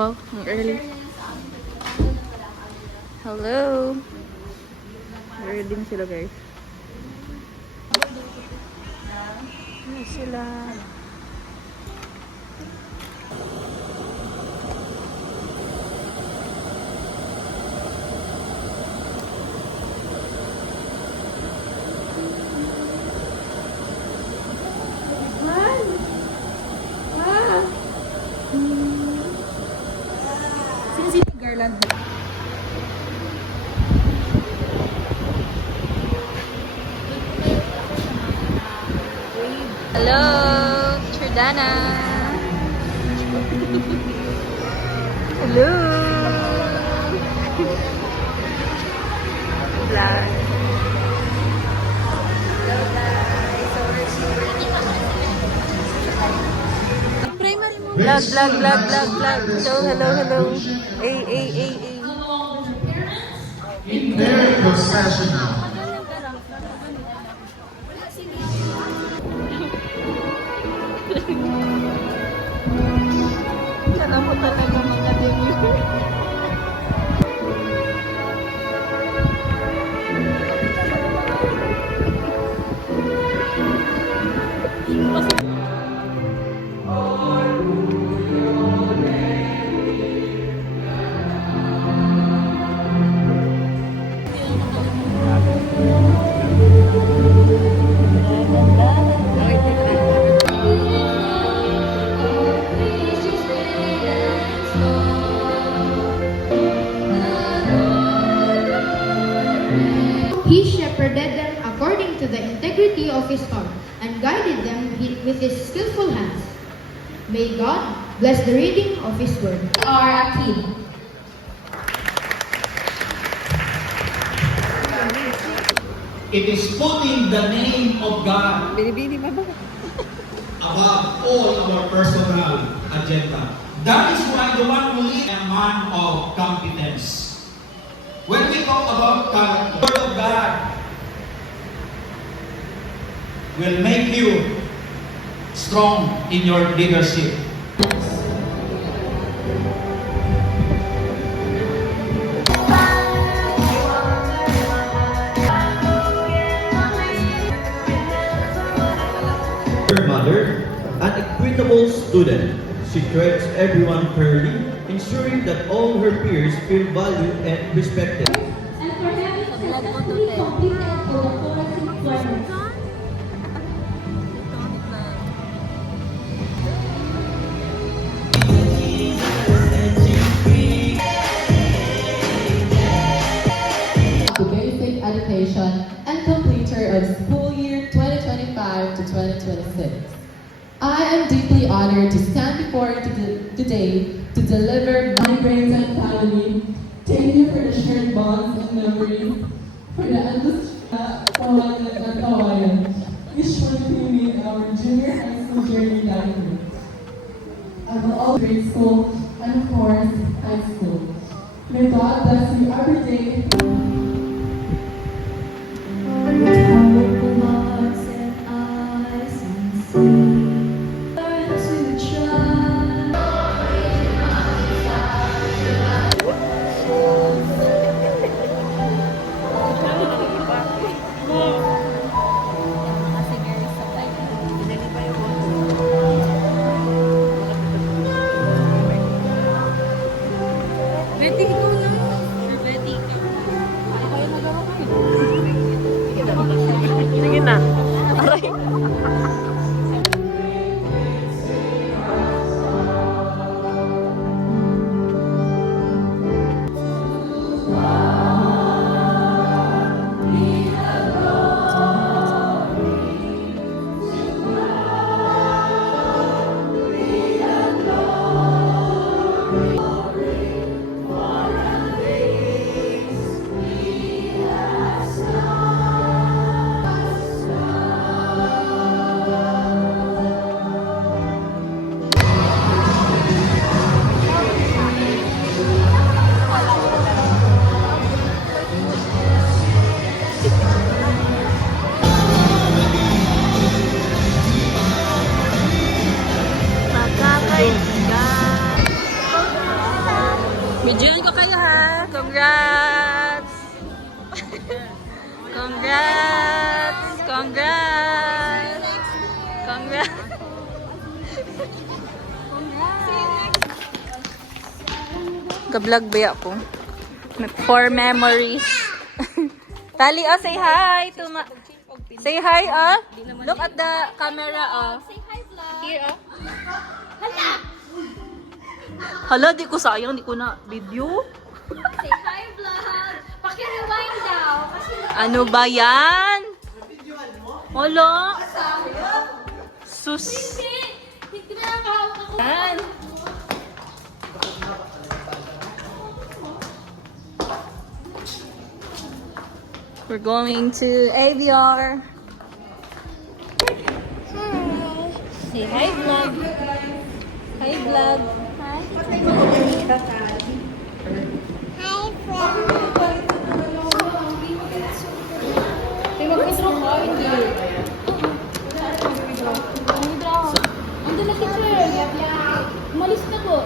Wow, ang early. Hello. Early din sila, guys. Ano sila? Sino Garland? Hello, Jordana. Hello. Vlog. Hello guys. So we're vlog. So hello. Ay. In very professional. Sana mo talaga mga demure. He shepherded them according to the integrity of his heart and guided them with his skillful hands. May God bless the reading of his word. Our King. It is putting the name of God Binibini ba? above all our personal agenda. That is why the one who leads a man of competence. When we talk about the Word of God, will make you strong in your leadership. Her mother, an equitable student, she treats everyone fairly, ensuring that all her peers feel valued and respected. And for having successfully completed the doctoral requirements. To basic education and completer of school year 2025 to 2026. I am deeply honored to stand before you today to deliver my grades and family. Thank you for the shared bonds and memories, for the endless kawayan and kawayan. Usually we meet our junior high school journey together. I will all grade school and of course high school. May God bless you every day. Betty, ikaw lang. Sure, Betty, ikaw. Congrats! Congrats! Congrats! Congrats! Ka-vlog ba ako? For memories. Tali, oh, say hi to say hi, oh. Look at the camera, oh. Here, oh. Hala, di ko sayang, di ko na video. Say hi, vlog! Paki-rewind daw. Kasi Ano ba yan? Wala. Sus. hindi na nakahawak ako. Yan. We're going to AVR. Say hi, vlog. Hi, vlog. Mag-withdraw ka, hindi. Mag-withdraw. Ang dala teacher. Umalis na po.